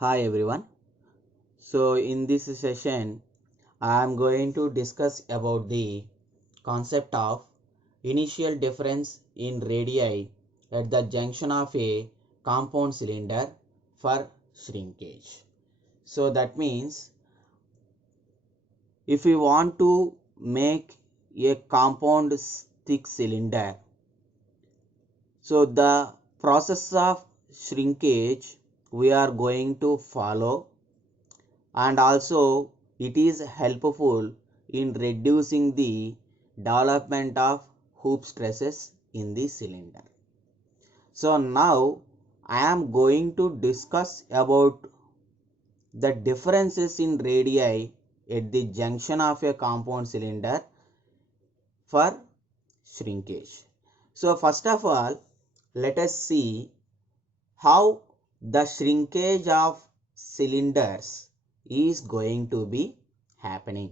Hi everyone. So in this session I am going to discuss about the concept of initial difference in radii at the junction of a compound cylinder for shrinkage. So that means if we want to make a compound thick cylinder, so the process of shrinkage we are going to follow, and also it is helpful in reducing the development of hoop stresses in the cylinder. So now I am going to discuss about the differences in radii at the junction of a compound cylinder for shrinkage. So first of all, let us see how the shrinkage of cylinders is going to be happening.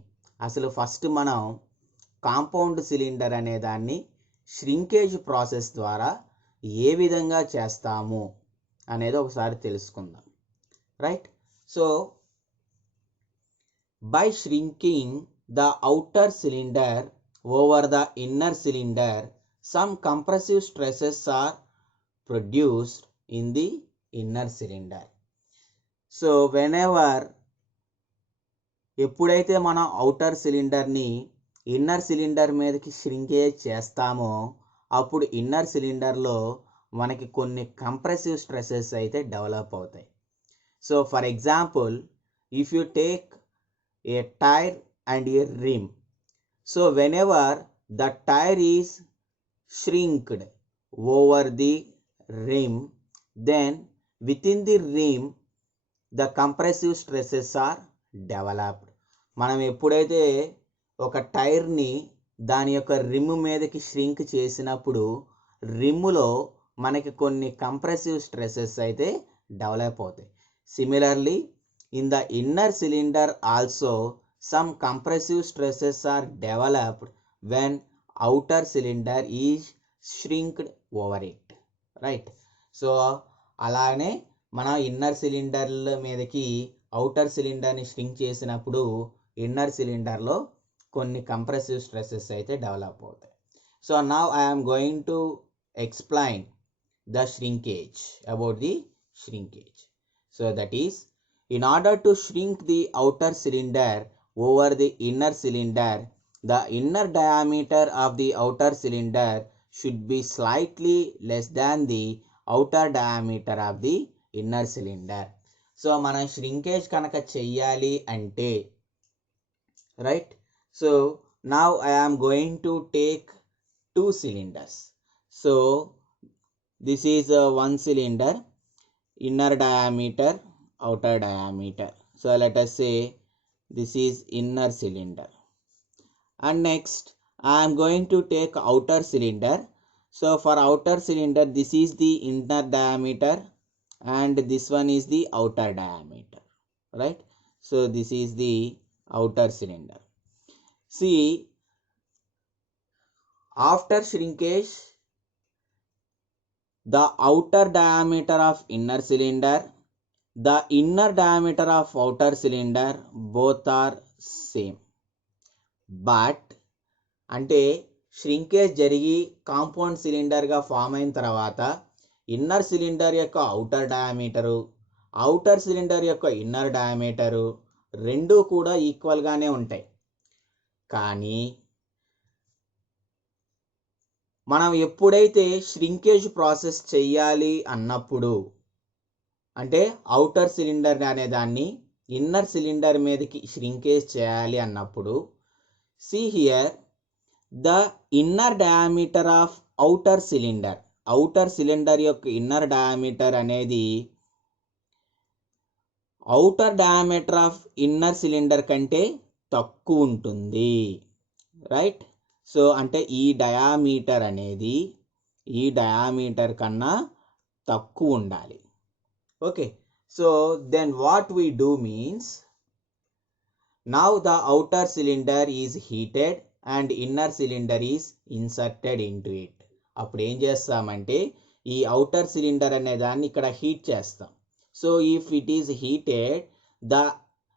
అసలు first మనం compound cylinder అనే దాన్ని shrinkage process ద్వారా ఏ విధంగా చేస్తాము అనేది ఒకసారి తెలుసుకుందాం. Right. So by shrinking the outer cylinder over the inner cylinder, some compressive stresses are produced in the inner cylinder. So ఎప్పుడైతే మనం అవుటర్ సిలిండర్ని ఇన్నర్ సిలిండర్ మీదకి ష్రింకేజ్ చేస్తామో అప్పుడు ఇన్నర్ సిలిండర్లో మనకి కొన్ని కంప్రెసివ్ స్ట్రెసెస్ అయితే డెవలప్ అవుతాయి. So for example, if you take a tyre and a rim, so whenever the tyre is shrinked over the rim, then within the rim the compressive stresses are developed. మనం ఎప్పుడైతే ఒక టైర్ని దాని యొక్క rim మీదకి shrink చేసినప్పుడు రిమ్ములో మనకి కొన్ని కంప్రెసివ్ స్ట్రెసెస్ అయితే డెవలప్ అవుతాయి. Similarly in the inner cylinder also some compressive stresses are developed when outer cylinder is shrinked over it, right? So అలానే మనం ఇన్నర్ సిలిండర్ల మీదకి అవుటర్ సిలిండర్ని ష్రింక్ చేసినప్పుడు ఇన్నర్ సిలిండర్లో కొన్ని కంప్రెసివ్ స్ట్రెసెస్ అయితే డెవలప్ అవుతాయి. So now I'm going to explain the shrinkage, about the shrinkage. So that is, in order to shrink the outer cylinder over the inner cylinder, the inner diameter of the outer cylinder should be slightly less than the outer diameter of the inner cylinder. So మనం shrinkage కనుక చెయ్యాలి అంటే, right? So now I am going to take two cylinders. So this is one cylinder, inner diameter, outer diameter. So let us say this is inner cylinder. And next I am going to take outer cylinder. So for outer cylinder, this is the inner diameter and this one is the outer diameter, right? So this is the outer cylinder. See, after shrinkage, the outer diameter of inner cylinder, the inner diameter of outer cylinder, both are same. But అంటే shrinkage జరిగి compound సిలిండర్గా form అయిన తర్వాత inner cylinder యొక్క outer diameter, outer cylinder యొక్క inner diameter రెండూ కూడా ఈక్వల్గానే ఉంటాయి. కానీ మనం ఎప్పుడైతే ష్రింకేజ్ ప్రాసెస్ చెయ్యాలి అన్నప్పుడు, అంటే అవుటర్ సిలిండర్ అనే దాన్ని ఇన్నర్ సిలిండర్ మీదకి ష్రింకేజ్ చేయాలి అన్నప్పుడు, see here, the inner diameter of outer cylinder యొక్క ఇన్నర్ డయామీటర్ అనేది outer diameter of inner cylinder కంటే తక్కువ ఉంటుంది, రైట్? సో అంటే ఈ డయామీటర్ అనేది ఈ డయామీటర్ కన్నా తక్కువ ఉండాలి. Okay, so then what we do means, now the outer cylinder is heated and inner cylinder is inserted into it. అప్పుడు ఏం చేస్తామంటే ఈ అవుటర్ సిలిండర్ అనే దాన్ని ఇక్కడ హీట్ చేస్తాం. So if it is heated, the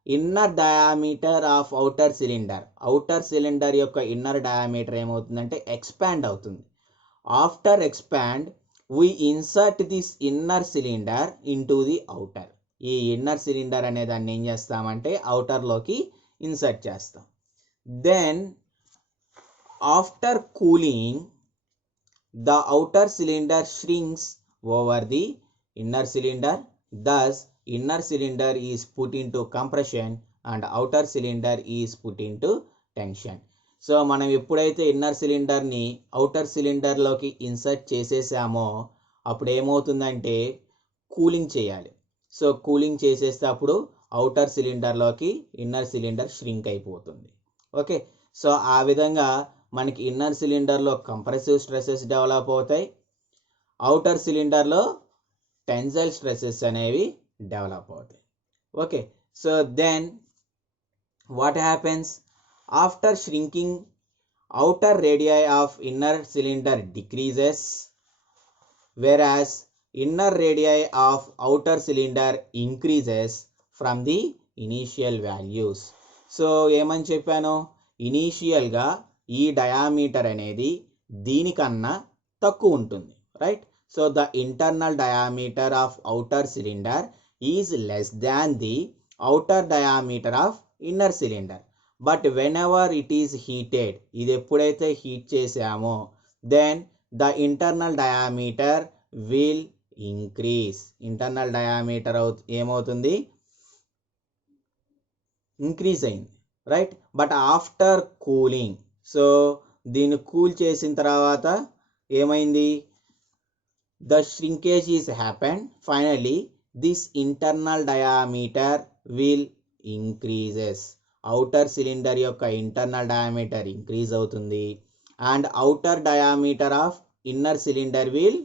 inner diameter of outer cylinder యొక్క inner diameter ఏమవుతుందంటే ఎక్స్పాండ్ అవుతుంది. After expand we insert this inner cylinder into the outer. ఈ ఇన్నర్ సిలిండర్ అనే దాన్ని ఏం చేస్తామంటే అవుటర్లోకి ఇన్సర్ట్ చేస్తాం. Then after cooling the outer cylinder shrinks over the inner cylinder. Thus inner cylinder is put into compression and outer cylinder is put into tension. So మనం ఎప్పుడైతే inner సిలిండర్ని అవుటర్ సిలిండర్లోకి ఇన్సర్ట్ చేసేసామో అప్పుడు ఏమవుతుందంటే కూలింగ్ చేయాలి. So cooling చేసేస్తే అప్పుడు outer సిలిండర్లోకి inner cylinder shrink అయిపోతుంది. ఓకే, సో ఆ విధంగా మనకి ఇన్నర్ సిలిండర్లో కంప్రెసివ్ స్ట్రెసెస్ డెవలప్ అవుతాయి, అవుటర్ సిలిండర్లో టెన్సైల్ స్ట్రెసెస్ అనేవి డెవలప్ అవుతాయి. Okay, so then what happens after shrinking outer radii of inner cylinder decreases whereas inner radii of outer cylinder increases from the initial values. సో ఏమని చెప్పాను, ఇనీషియల్గా ఈ డయామీటర్ అనేది దీనికన్నా తక్కువ ఉంటుంది, right? So the internal diameter of outer cylinder is less than the outer diameter of inner cylinder. But whenever it is heated, ఇది ఎప్పుడైతే హీట్ చేసామో then the internal diameter will increase. Internal diameter ఏమవుతుంది, increase అయింది, right? But after cooling, so దీన్ని cool చేసిన తర్వాత ఏమైంది, the shrinkage is happened. Finally this internal diameter will increases. Outer cylinder యొక్క ఇంటర్నల్ డయామీటర్ ఇంక్రీజ్ అవుతుంది and outer diameter of inner cylinder will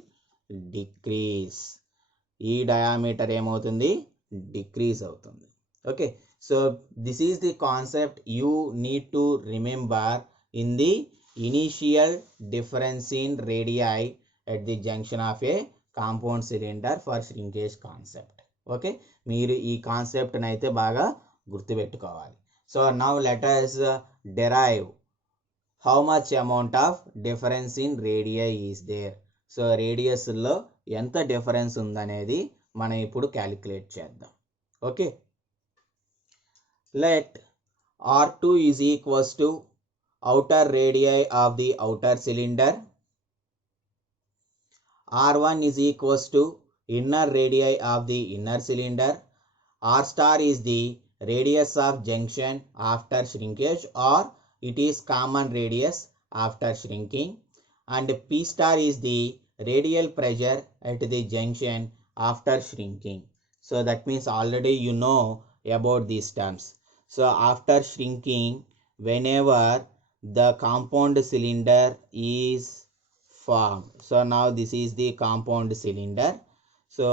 decrease. ఈ diameter ఏమవుతుంది, decrease అవుతుంది. Okay, so this is the concept you need to remember in the initial difference in radii at the junction of a compound cylinder for shrinkage concept. Okay, మీరు ఈ కాన్సెప్ట్ని అయితే బాగా గుర్తుపెట్టుకోవాలి. So now let us derive how much amount of difference in radii is there. So రేడియస్లో ఎంత difference ఉందనేది మనం ఇప్పుడు క్యాలిక్యులేట్ చేద్దాం. Okay, let R2 is equals to outer radii of the outer cylinder, R1 is equals to inner radii of the inner cylinder, R star is the radius of junction after shrinkage or it is common radius after shrinking, and P star is the radial pressure at the junction after shrinking. So that means already you know about these terms. So after shrinking, whenever the compound cylinder is formed, so now this is the compound cylinder. So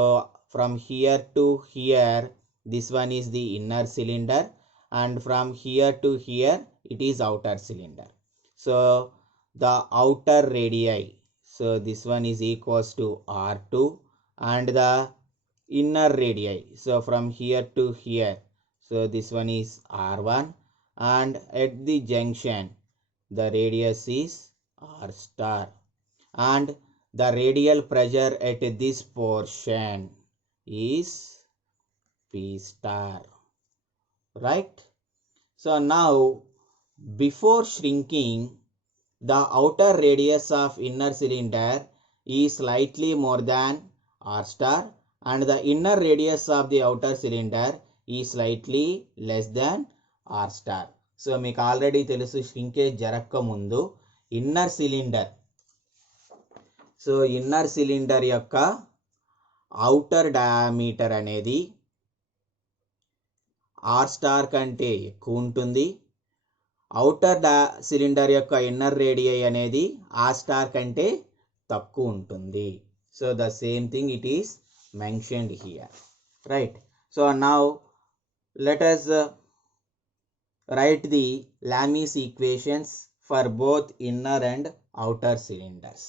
from here to here this one is the inner cylinder and from here to here it is outer cylinder. So the outer radii, so this one is equals to R2 and the inner radii, so from here to here, so this one is R1 and at the junction the radius is R star and the radial pressure at this portion is P star, right? So now before shrinking the outer radius of inner cylinder is slightly more than R star and the inner radius of the outer cylinder is slightly less than R star. So మీకు already తెలుసు shrinkage జరగక ముందు inner cylinder, so inner cylinder యొక్క outer diameter అనేది are star కంటే ఎక్కువ ఉంటుంది, outer cylinder యొక్క ఇన్నర్ రేడియై అనేది ఆర్ స్టార్ కంటే తక్కువ ఉంటుంది. So the same thing it is mentioned here, right? So now let us write the Lami's equations for both inner and outer cylinders,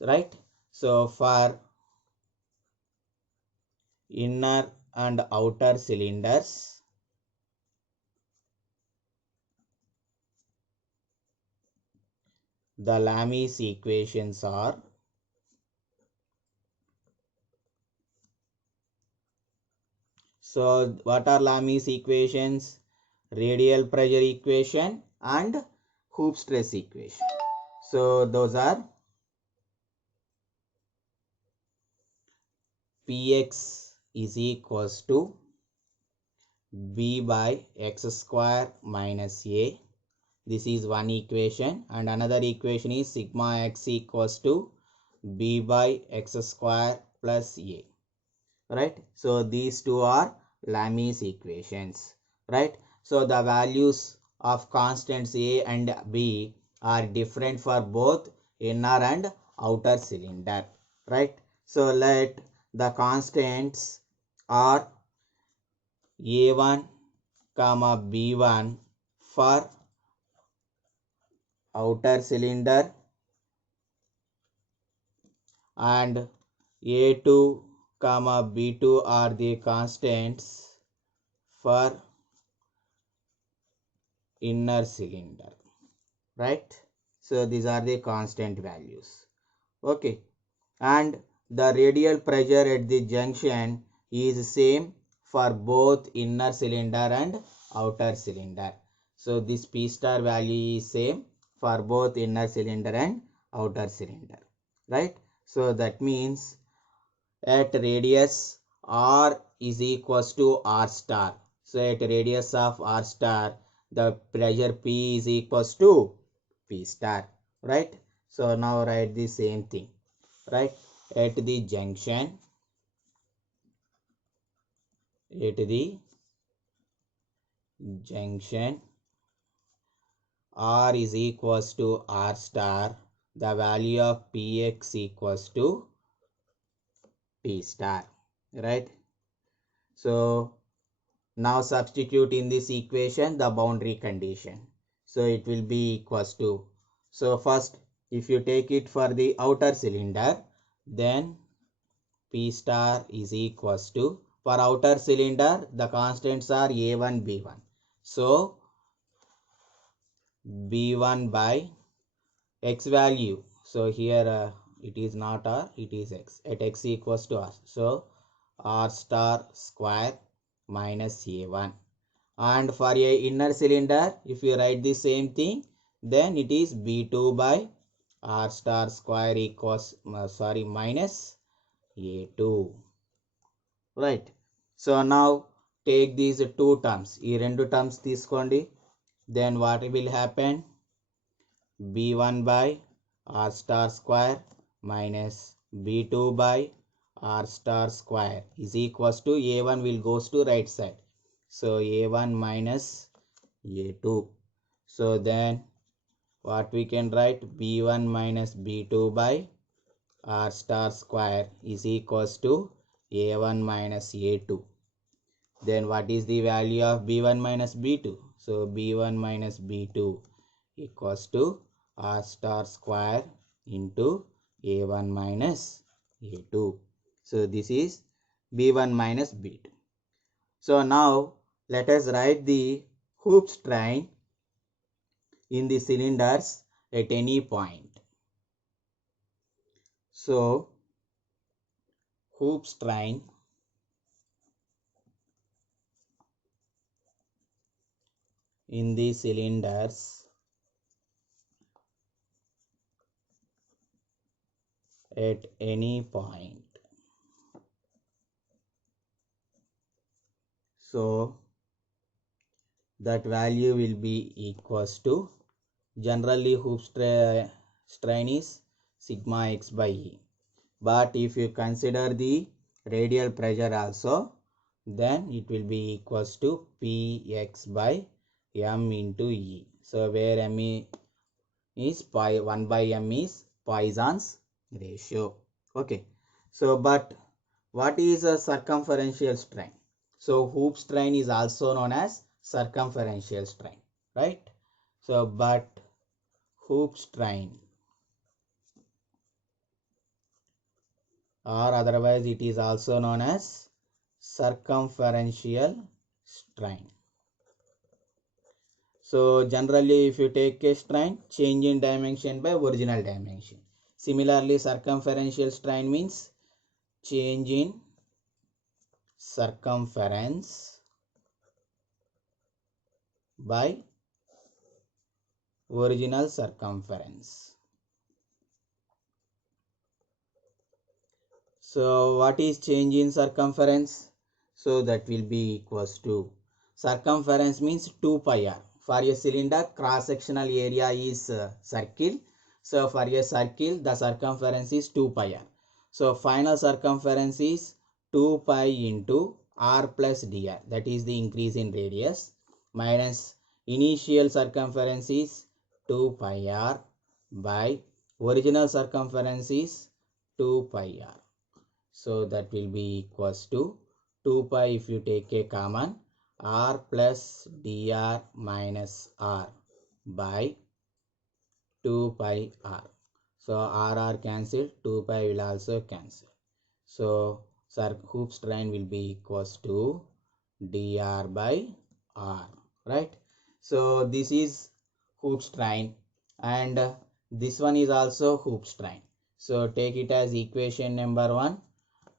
right? So for inner and outer cylinders, the Lami's equations are so what are Lami's equations? Radial pressure equation and hoop stress equation. So those are Px is equals to B by x square minus A. This is one equation, and another equation is sigma x equals to B by x square plus A. Right? So these two are Lami's equations. Right? So the values of constants A and B are different for both inner and outer cylinder. Right? So let the constants are A1 comma B1 for outer cylinder and A2 comma B2 are the constants for inner cylinder. Right? So these are the constant values. Okay. And the radial pressure at the junction is same for both inner cylinder and outer cylinder. So this P star value is same for both inner cylinder and outer cylinder. Right? So that means at radius R is equals to R star. So at radius of R star, the pressure P is equals to P star. Right? So now write the same thing. Right? At the junction, R is equals to R star. The value of Px equals to P star. Right? So now substitute in this equation the boundary condition. So it will be equals to. So first, if you take it for the outer cylinder, then P star is equals to, for outer cylinder, the constants are A1, B1. So B1 by x value. So here it is not R, it is x. At x equals to R. So R star square minus A1. And for a inner cylinder, if you write the same thing, then it is B2 by R star square equals, minus A2. Right? So now take these two terms. ఈ రెండు terms తీసుకోండి. Then what will happen? B1 by R star square minus B2 by R star square is equals to A1 will goes to right side. So A1 minus A2. So then what we can write? B1 minus B2 by R star square is equals to A1 minus A2. Then what is the value of B1 minus B2? So B1 minus B2 equals to R star square into A1 minus A2. So this is B1 minus B2. So now let us write the hoop strain in the cylinders at any point. So hoop strain in the cylinders at any point. So that value will be equals to, generally hoop strain is sigma x by E. But if you consider the radial pressure also, then it will be equals to Px by M into E. So where M is 1 by M is Poisson's ratio. Okay. So but what is a circumferential strain? So hoop strain is also known as circumferential strain. Right? So but hoop strain, or otherwise it is also known as circumferential strain. So generally if you take a strain, change in dimension by original dimension. Similarly, circumferential strain means change in circumference by original circumference. So what is change in circumference? So that will be equals to, circumference means 2 pi r. For a cylinder, cross sectional area is circle. So for a circle, the circumference is 2 pi r. So final circumference is 2 pi into r plus dr, that is the increase in radius, minus initial circumference is 2 pi r by original circumference is 2 pi r. So that will be equals to 2 pi, if you take a common, r plus dr minus r by 2 pi r. So r cancel, 2 pi will also cancel. So hoop strain will be equals to dr by r, right? So this is hoop strain, and this one is also hoop strain. So take it as equation number 1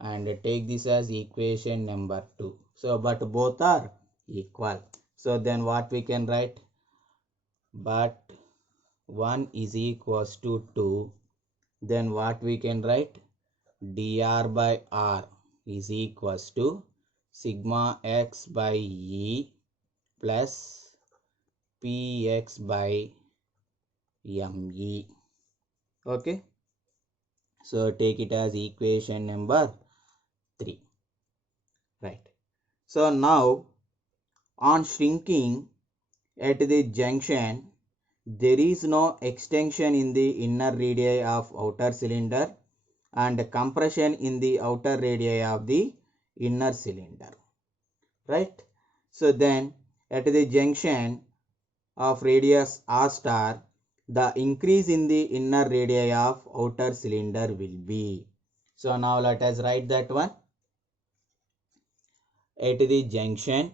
and take this as equation number 2. So but both are equal. So then what we can write? But 1 is equals to 2. Then what we can write? dr by r is equals to sigma x by e plus px by me. Okay. So take it as equation number 3. Right. So now on shrinking at the junction, there is no extension in the inner radii of outer cylinder and compression in the outer radii of the inner cylinder, right? So then at the junction of radius r star, the increase in the inner radii of outer cylinder will be. So now let us write that one. At the junction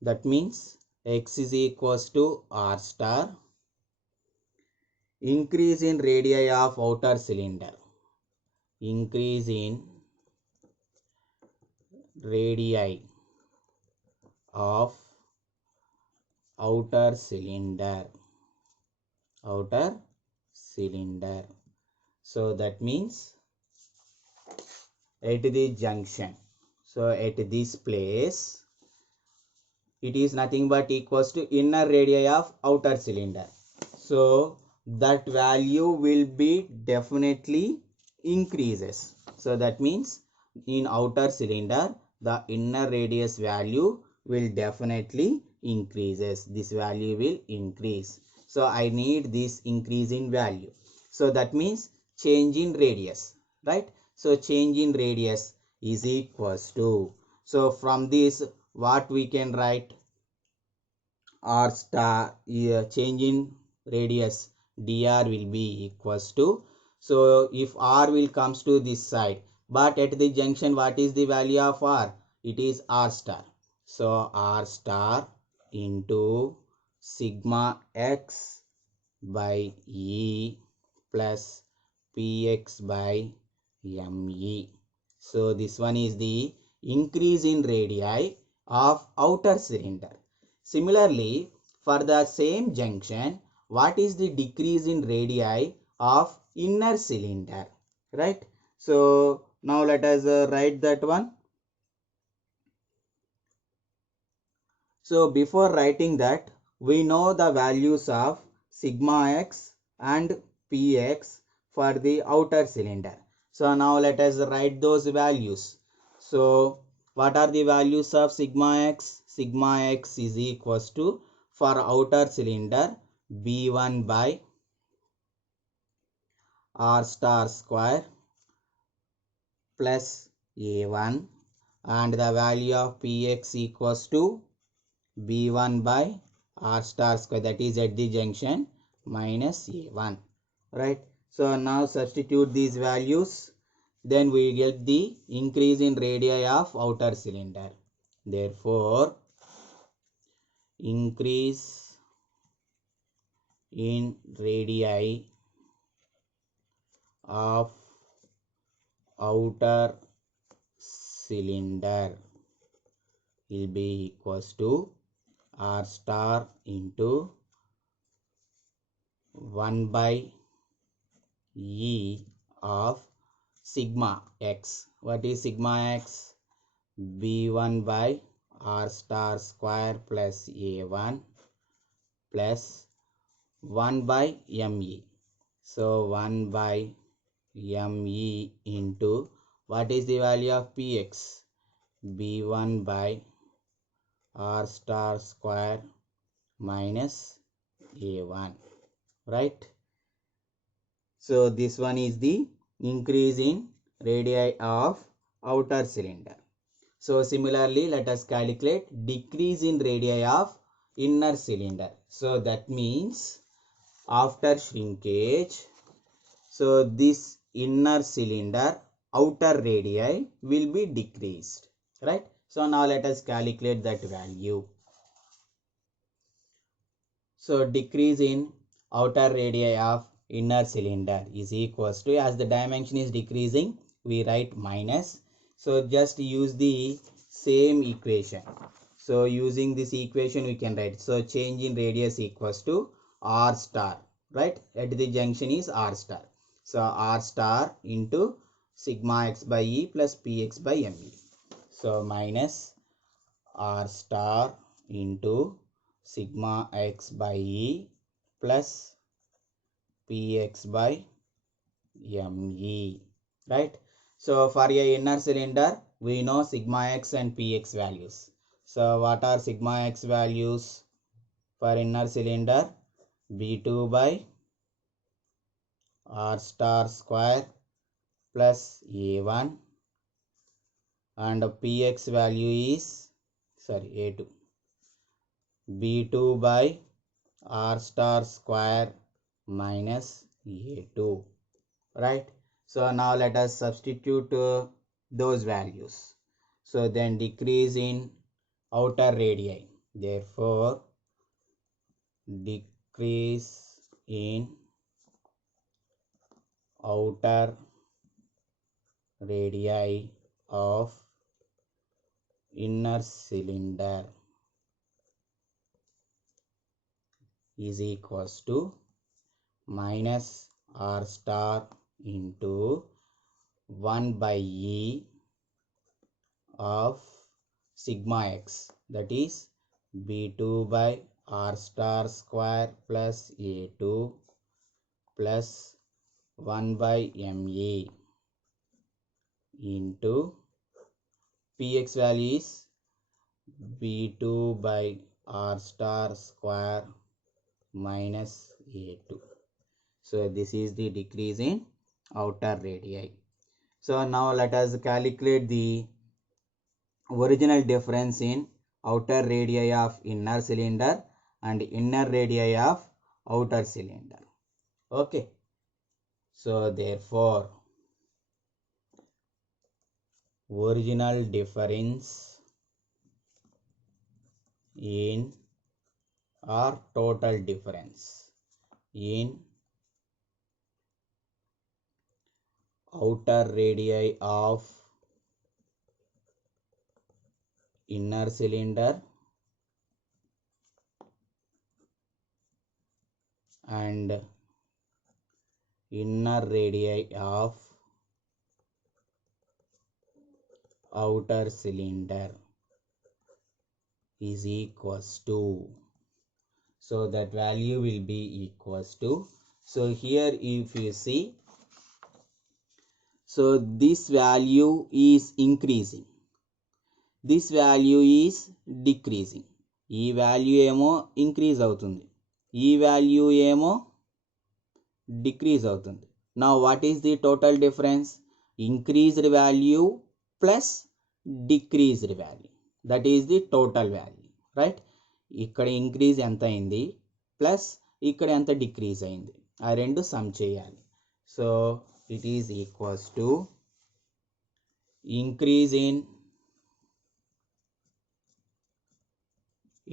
that means x is equals to r star, increase in radii of outer cylinder, increase in radii of outer cylinder, outer cylinder. So that means at the junction, so at this place, it is nothing but equals to inner radii of outer cylinder. So that value will be definitely increases. So that means in outer cylinder, the inner radius value will definitely increases. This value will increase. So I need this increase in value. So that means change in radius, right? So change in radius is equals to, so from this what we can write? R star, change in radius dr will be equals to, so if r will comes to this side, but at the junction what is the value of r? It is r star. So r star into sigma x by e plus px by me. So this one is the increase in radii of outer cylinder. Similarly, for the same junction, what is the decrease in radii of inner cylinder, right? So now let us write that one. So before writing that, we know the values of sigma x and px for the outer cylinder. So now let us write those values. So what are the values of sigma x? Sigma x is equals to, for outer cylinder, b1 by r star square plus a1, and the value of px equals to b1 by r star square, that is at the junction, minus a1, right? So now substitute these values, then we get the increase in radii of outer cylinder. Therefore, increase in radii of outer cylinder will be equals to R star into 1 by E of sigma x. What is sigma x? B1 by R star square plus A1 plus 1 by ME. So 1 by ME into what is the value of Px? B1 by R star square minus A1, right? So this one is the increase in radii of outer cylinder. So similarly, let us calculate decrease in radii of inner cylinder. So that means after shrinkage, so this inner cylinder outer radii will be decreased, right? So now let us calculate that value. So decrease in outer radii of inner cylinder is equals to, as the dimension is decreasing, we write minus. So just use the same equation. So using this equation we can write, so change in radius equals to R star, right? At the junction is R star. So R star into sigma x by E plus Px by Me. So minus R star into sigma x by E plus Px by Me, right? So for a inner cylinder, we know sigma x and Px values. So what are sigma x values for inner cylinder? B2 by R star square plus A1, and Px value is, A2, B2 by R star square minus A2, right? So now let us substitute those values. So then decrease in outer radii. Therefore, decrease in outer radii of inner cylinder is equals to minus R star into 1 by E of sigma x, that is B2 by R star square plus A2 plus 1 by ME into Px value is B2 by R star square minus A2. So this is the decrease in outer radii. So now let us calculate the original difference in outer radii of inner cylinder and inner radii of outer cylinder. Okay. So therefore, original difference in or total difference in outer radii of inner cylinder and inner radii of outer cylinder is equals to, so that value will be equals to, so here if you see, so this value is increasing, this value is decreasing, ఈ value ఏమో increase అవుతుంది, ఈ value ఏమో decrease అవుతుంది. Now what is the total difference? Increased value plus decreased value, that is the total value, right? ఇక్కడ increase ఎంత అయింది plus ఇక్కడ ఎంత డిక్రీజ్ అయింది, ఆ రెండు సమ్ చేయాలి. So it is equals to increase in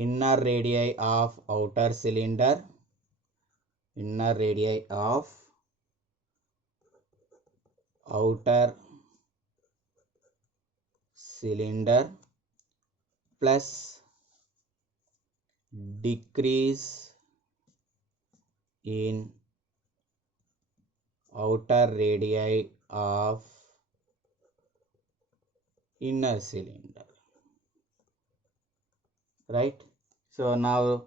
inner radii of outer cylinder, inner radii of outer cylinder plus decrease in outer radii of inner cylinder, right? So now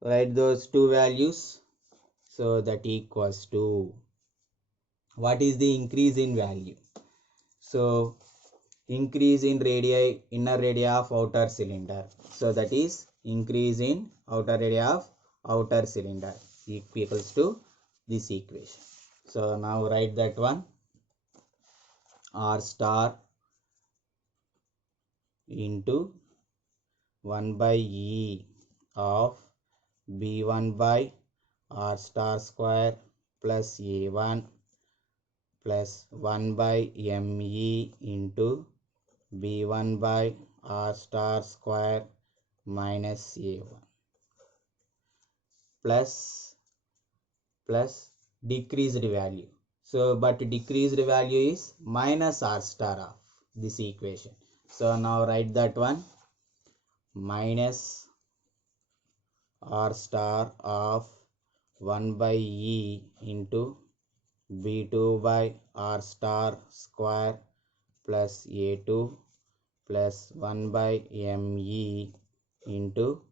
write those two values. So that equals to, what is the increase in value? So increase in radii, inner radii of outer cylinder, so that is increase in outer radii of outer cylinder equals to this equation. So now write that one, r star into 1 by e of b1 by r star square plus a1 plus 1 by me into b1 by r star square minus a1 plus decreased value. So but decreased value is minus r star of this equation. So now write that one, minus r star of 1 by e into b2 by r star square plus a2 plus 1 by me into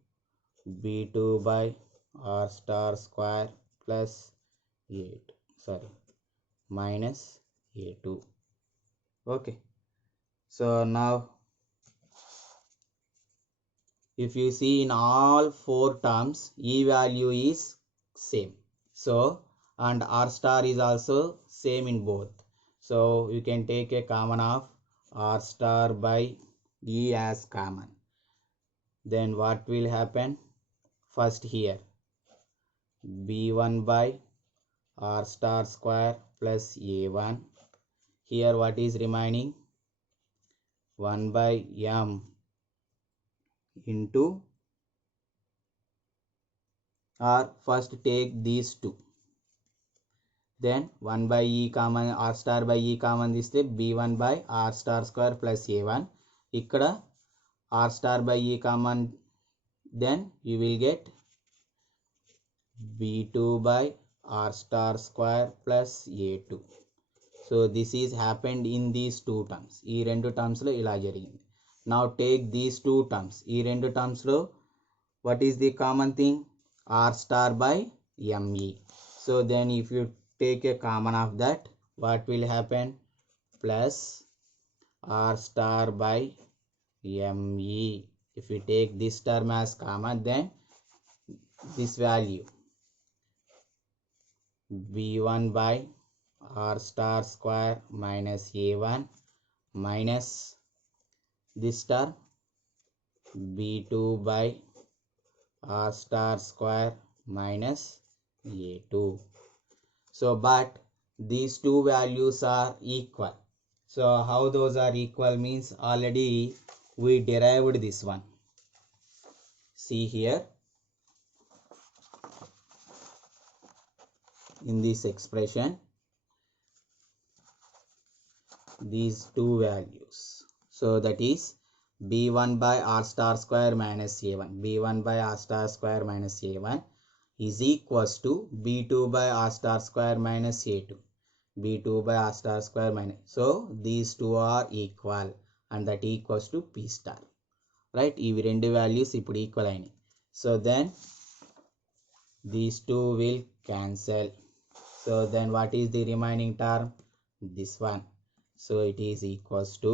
b2 by r star square plus minus a2. Okay, so now if you see in all four terms e value is same, so and r star is also same in both, so you can take a common of r star by e as common. Then what will happen? First here b1 by r star square plus a1, here what is remaining? 1 by m into, or first take these two, then 1 by e common, r star by e common తీస్తే b1 by r star square plus a1, ఇక్కడ r star by e common, then you will get b2 by r star square plus a2. So this is happened in these two terms, ఈ రెండు terms లో ఇలా జరిగింది. Now take these two terms, ఈ రెండు terms లో what is the common thing? R star by me. So then if you take a common of that, what will happen? Plus r star by me. If you take this term as common, then this value b1 by r star square minus a1 minus this term b2 by r star square minus a2. So but these two values are equal. So how those are equal means, already we derived this one. See here in this expression these two values, so that is b1 by r star square minus a1, b1 by r star square minus a1 is equals to b2 by r star square minus a2, b2 by r star square minus, so these two are equal and that equals to p star, right? ఇవి రెండు values ఇప్పుడు equal అయినాయి. So then these two will cancel, so then what is the remaining term? This one. So it is equals to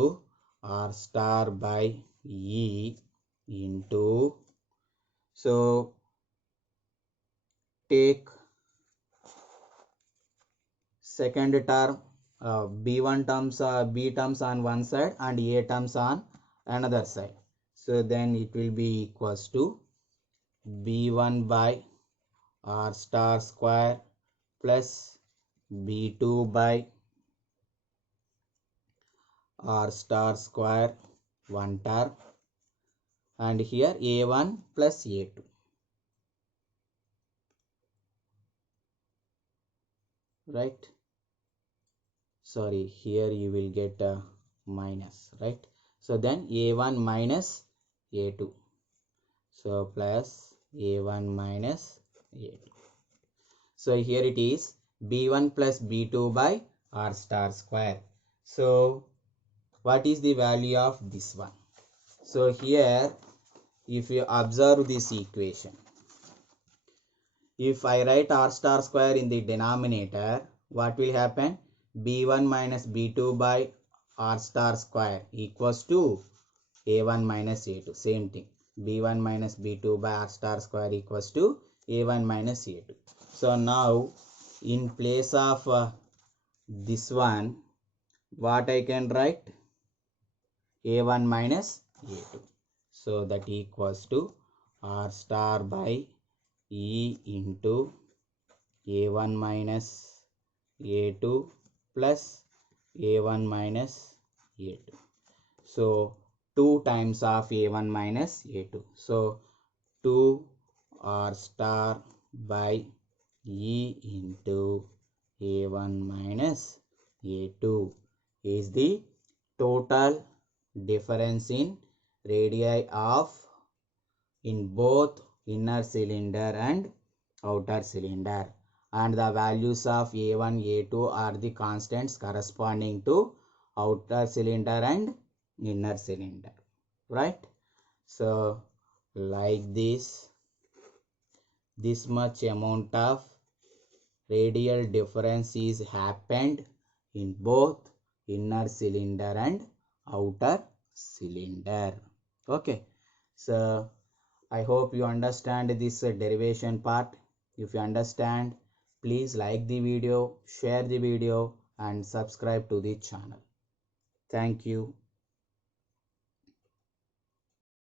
r star by e into, so take second term, b1 terms, b terms on one side and a terms on another side, so then it will be equals to b1 by r star square plus B2 by R star square 1 term, and here A1 plus A2. Right? Sorry, here you will get a minus, right? So then A1 minus A2. So plus A1 minus A2. So here it is B1 plus B2 by R star square. So what is the value of this one? So here, if you observe this equation, if I write R star square in the denominator, what will happen? B1 minus B2 by R star square equals to A1 minus A2. Same thing. B1 minus B2 by R star square equals to A1 minus A2. So now, in place of this one, what I can write? A1 minus A2. So that equals to R star by E into A1 minus A2 plus A1 minus A2. So 2 times of A1 minus A2. So 2 R star by E into A1 minus A2 is the total difference in radii of in both inner cylinder and outer cylinder, and the values of A1 A2 are the constants corresponding to outer cylinder and inner cylinder, right? So like this much amount of radial difference is happened in both inner cylinder and outer cylinder. Okay, so I hope you understand this derivation part. If you understand, please like the video, share the video, and subscribe to the channel. Thank you.